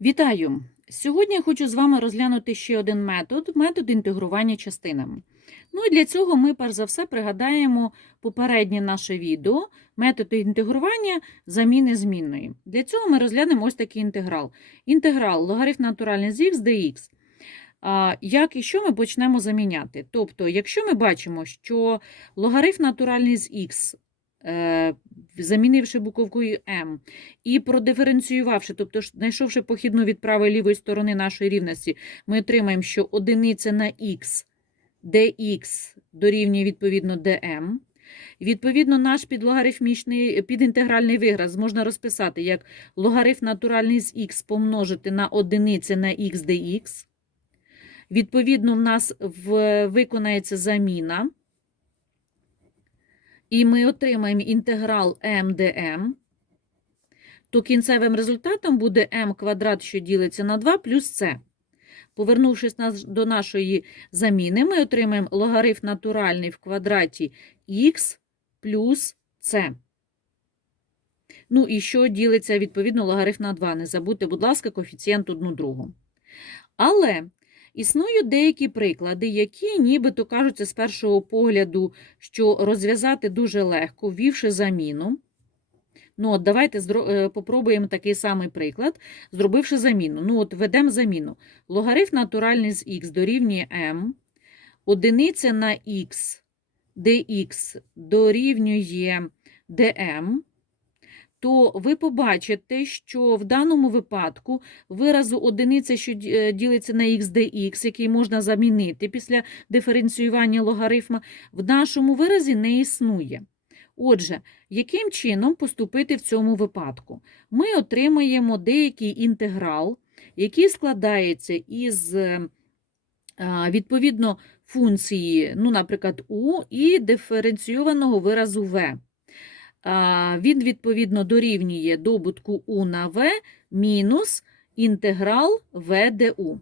Вітаю! Сьогодні я хочу з вами розглянути ще один метод метод інтегрування частинами. Ну і для цього ми, перш за все, пригадаємо попереднє наше відео метод інтегрування заміни змінної. Для цього ми розглянемо ось такий інтеграл. Інтеграл логарифм натуральний з х dx. Як і що ми почнемо заміняти? Тобто, якщо ми бачимо, що логарифм натуральний з х замінивши буковкою m і продиференціювавши, тобто знайшовши похідну від правої лівої сторони нашої рівності, ми отримаємо, що одиниця на х dx дорівнює відповідно dm. Відповідно, наш підлогарифмічний підінтегральний вираз можна розписати як логарифм натуральний з х помножити на одиниця на х dx. Відповідно, в нас виконається заміна. І ми отримаємо інтеграл МДМ, то кінцевим результатом буде m квадрат, що ділиться на 2, плюс c. Повернувшись до нашої заміни, ми отримаємо логарифм натуральний в квадраті х плюс c. Ну і що ділиться, відповідно, логарифм на 2. Не забудьте, будь ласка, коефіцієнт 1 другу. Але Існують деякі приклади, які нібито кажуться з першого погляду, що розв'язати дуже легко, ввівши заміну. Ну, от Давайте е, попробуємо такий самий приклад, зробивши заміну. Ну, от Ведемо заміну. Логарифм натуральний з х дорівнює m, одиниця на х dx дорівнює dm то ви побачите, що в даному випадку виразу одиниця, що е, ділиться на х dx, який можна замінити після диференціювання логарифма, в нашому виразі не існує. Отже, яким чином поступити в цьому випадку? Ми отримаємо деякий інтеграл, який складається із е, відповідно функції, ну, наприклад, u і диференційованого виразу v він, відповідно, дорівнює добутку У на В мінус інтеграл ВДУ.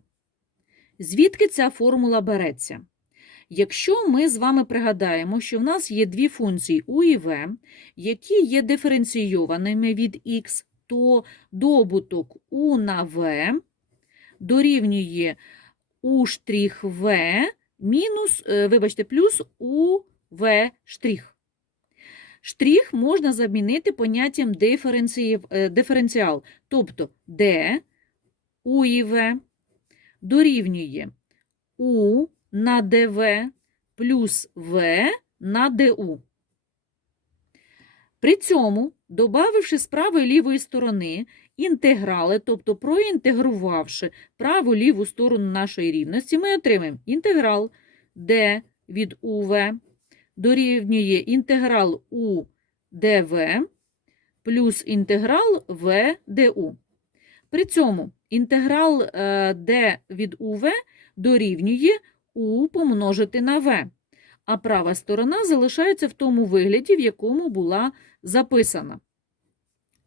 Звідки ця формула береться? Якщо ми з вами пригадаємо, що в нас є дві функції У і В, які є диференційованими від х, то добуток У на В дорівнює У В мінус, е, вибачте, плюс У В штрих. Можна замінити поняттям е, диференціал, тобто D у і В дорівнює У на ДВ плюс В на ДУ. При цьому, додавши з правої лівої сторони інтеграли, тобто проінтегрувавши праву ліву сторону нашої рівності, ми отримаємо інтеграл D від УВ дорівнює інтеграл у ДВ плюс інтеграл в ДУ. При цьому інтеграл е, d від УВ дорівнює У помножити на В, а права сторона залишається в тому вигляді, в якому була записана.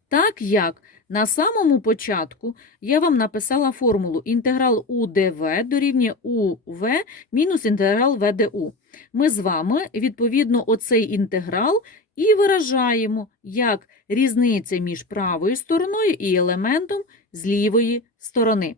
Так як на самому початку я вам написала формулу інтеграл УДВ дорівнює УВ мінус інтеграл ВДУ. Ми з вами, відповідно, оцей інтеграл і виражаємо як різниця між правою стороною і елементом з лівої сторони.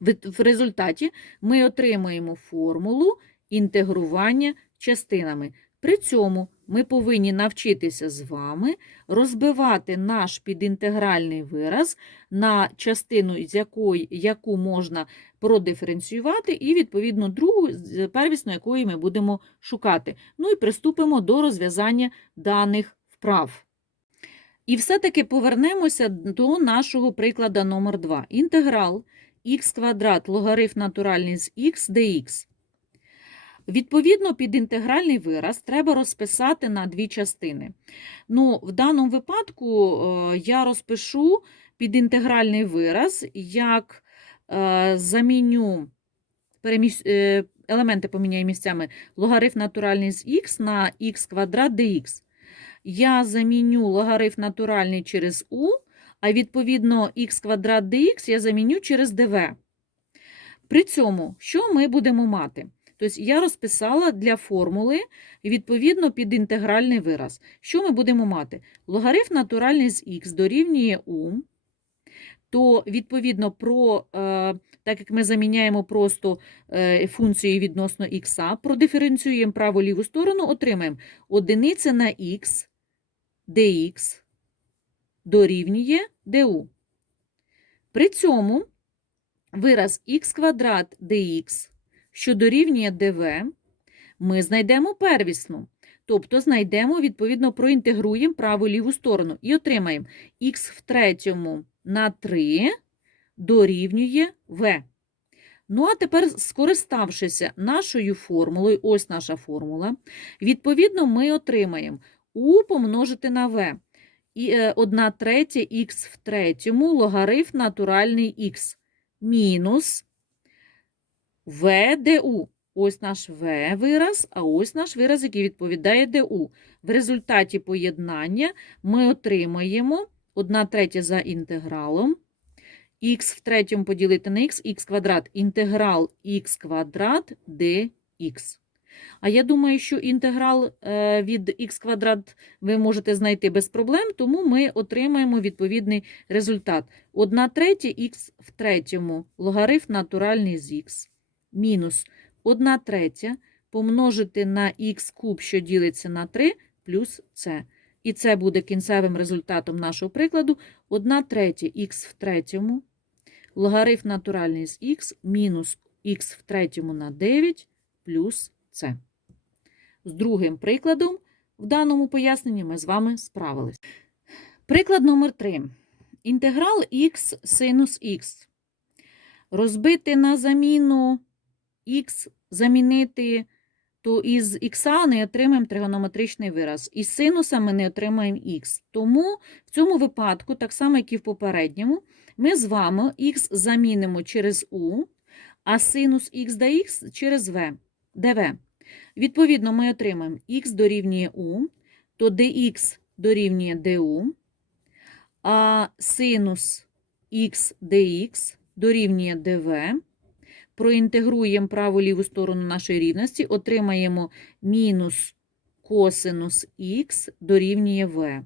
В результаті ми отримаємо формулу інтегрування частинами. При цьому ми повинні навчитися з вами розбивати наш підінтегральний вираз на частину, з якої, яку можна продиференціювати, і, відповідно, другу, первісну, якої ми будемо шукати. Ну і приступимо до розв'язання даних вправ. І все-таки повернемося до нашого прикладу номер 2 Інтеграл х квадрат логарифм натуральний з х dx. Відповідно, під інтегральний вираз треба розписати на дві частини. Ну, В даному випадку е, я розпишу під інтегральний вираз, як е, заміню е, елементи поміняю місцями логарифм натуральний з х на х квадрат dx. Я заміню логарифм натуральний через u, а відповідно х квадрат dx я заміню через dv. При цьому, що ми будемо мати? Тобто я розписала для формули, відповідно, під інтегральний вираз. Що ми будемо мати? Логарифм натуральний з х дорівнює u, то відповідно про, е, так як ми заміняємо просто е, функції відносно х, продиференціюємо праву-ліву сторону, отримаємо одиниця на х dx дорівнює du. При цьому вираз х квадрат dx, що дорівнює dv, ми знайдемо первісну. Тобто знайдемо, відповідно, проінтегруємо праву ліву сторону і отримаємо х в третьому на 3 дорівнює v. Ну, а тепер, скориставшися нашою формулою, ось наша формула, відповідно, ми отримаємо u помножити на v. І 1 третя х в третьому логарифм натуральний х мінус du. Ось наш v вираз, а ось наш вираз, який відповідає du. В результаті поєднання ми отримаємо 1 третя за інтегралом. х в третьому поділити на х, х квадрат, інтеграл х квадрат dx. А я думаю, що інтеграл е, від х квадрат ви можете знайти без проблем, тому ми отримаємо відповідний результат. 1 третя х в третьому логарифм натуральний з х мінус 1 третя помножити на х куб, що ділиться на 3, плюс c. І це буде кінцевим результатом нашого прикладу. 1 третя х в третьому, логарифм натуральний з х, мінус х в третьому на 9, плюс c. З другим прикладом в даному поясненні ми з вами справились. Приклад номер 3. Інтеграл х синус х. Розбити на заміну х замінити, то із х не отримаємо тригонометричний вираз. Із синуса ми не отримаємо х. Тому в цьому випадку, так само, як і в попередньому, ми з вами х замінимо через u, а синус х до х через v, dv. Відповідно, ми отримаємо х дорівнює u, то dx дорівнює du, а синус х dx дорівнює dv проінтегруємо праву ліву сторону нашої рівності, отримаємо мінус косинус х дорівнює v.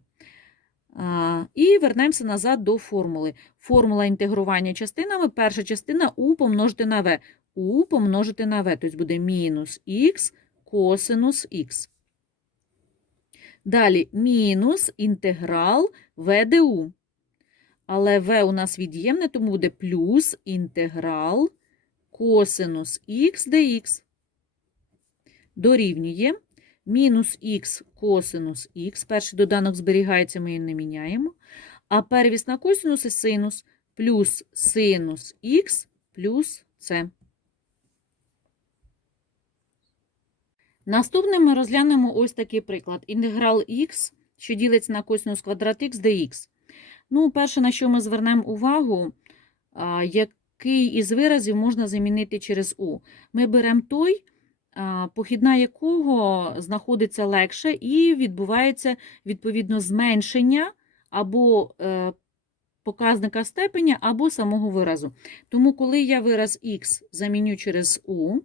І вернемося назад до формули. Формула інтегрування частинами. Перша частина u помножити на v. u помножити на v, тобто буде мінус х косинус х. Далі мінус інтеграл du. Але v у нас від'ємне, тому буде плюс інтеграл косинус х dx дорівнює мінус х косинус х. Перший доданок зберігається, ми її не міняємо. А первіс на косинус і синус плюс синус х плюс c. Наступним ми розглянемо ось такий приклад. Інтеграл х, що ділиться на косинус квадрат х dx. Ну, перше, на що ми звернемо увагу, як який із виразів можна замінити через У. Ми беремо той, похідна якого знаходиться легше, і відбувається відповідно зменшення або е, показника степеня, або самого виразу. Тому, коли я вираз Х заміню через У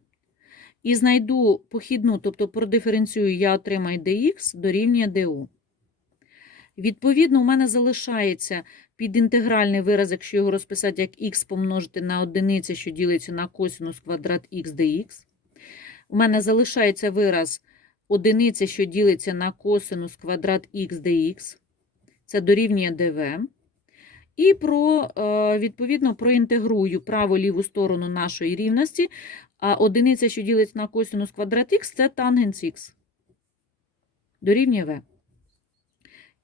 і знайду похідну, тобто продиференцію, я отримаю dx дорівнює du. Відповідно, у мене залишається підінтегральний вираз, якщо його розписати як х помножити на одиницю, що ділиться на косинус квадрат х dx. У мене залишається вираз одиниця, що ділиться на косинус квадрат х dx. Це дорівнює dv. І про, е, відповідно проінтегрую праву ліву сторону нашої рівності. А одиниця, що ділиться на косинус квадрат х, це тангенс х. Дорівнює v.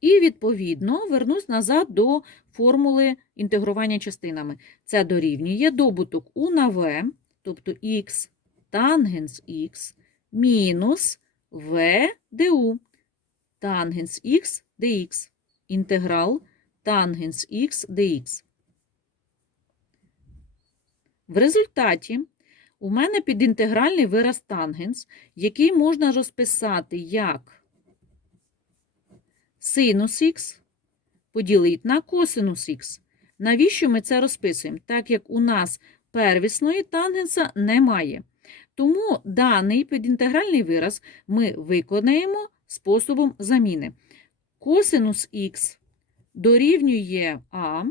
І, відповідно, вернусь назад до формули інтегрування частинами. Це дорівнює добуток у на v, тобто х тангенс х мінус v du, тангенс х dx, інтеграл тангенс х dx. В результаті у мене підінтегральний вираз тангенс, який можна розписати як синус х поділити на косинус х. Навіщо ми це розписуємо? Так як у нас первісної тангенса немає. Тому даний підінтегральний вираз ми виконаємо способом заміни. Косинус х дорівнює А,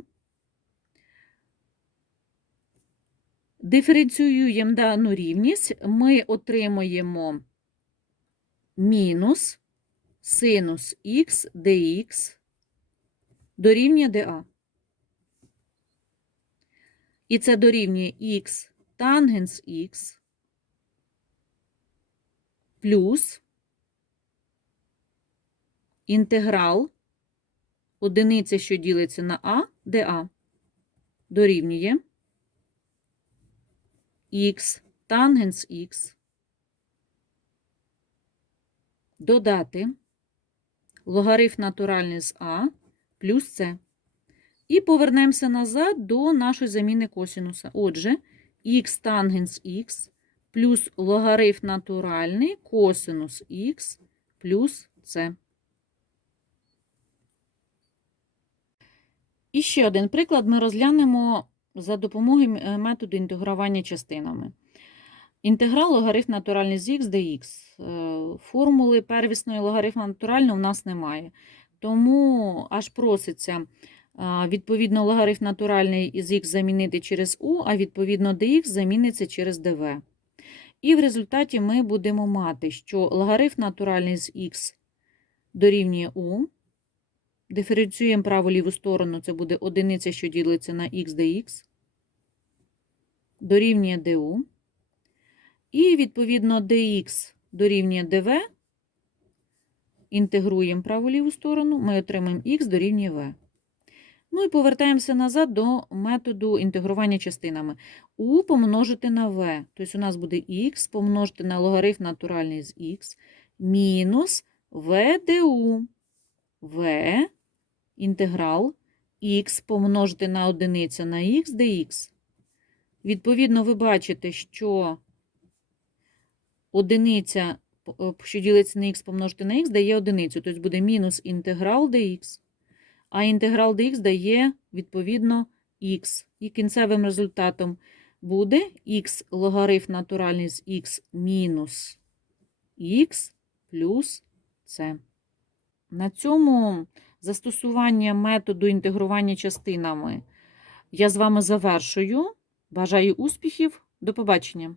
Диференціюємо дану рівність, ми отримуємо мінус синус х dx дорівнює dA. І це дорівнює х тангенс х плюс інтеграл одиниця, що ділиться на а, dA, дорівнює х тангенс х додати логарифм натуральний з а плюс С. І повернемося назад до нашої заміни косінуса. Отже, х тангенс х плюс логарифм натуральний косинус х плюс С. І ще один приклад ми розглянемо за допомогою методу інтегрування частинами. Інтеграл логарифм натуральний з х dx. Е, Формули первісної логарифма натурального в нас немає. Тому аж проситься відповідно логарифм натуральний із х замінити через u, а відповідно dx заміниться через dv. І в результаті ми будемо мати, що логарифм натуральний з х дорівнює u. Диференціюємо праву-ліву сторону, це буде одиниця, що ділиться на х dx, дорівнює du. І, відповідно, dx дорівнює dv. Інтегруємо праву-ліву сторону, ми отримаємо х дорівнює v. Ну і повертаємося назад до методу інтегрування частинами. u помножити на v. Тобто у нас буде х помножити на логарифм натуральний з х мінус v du. v інтеграл х помножити на одиниця на х dx. Відповідно, ви бачите, що одиниця, е, що ділиться на х помножити на х, дає одиницю. Тобто буде мінус інтеграл dx. А інтеграл dx дає, відповідно, х. І кінцевим результатом буде х логарифм натуральний з х мінус х плюс c. На цьому застосування методу інтегрування частинами я з вами завершую. Бажаю успіхів. До побачення!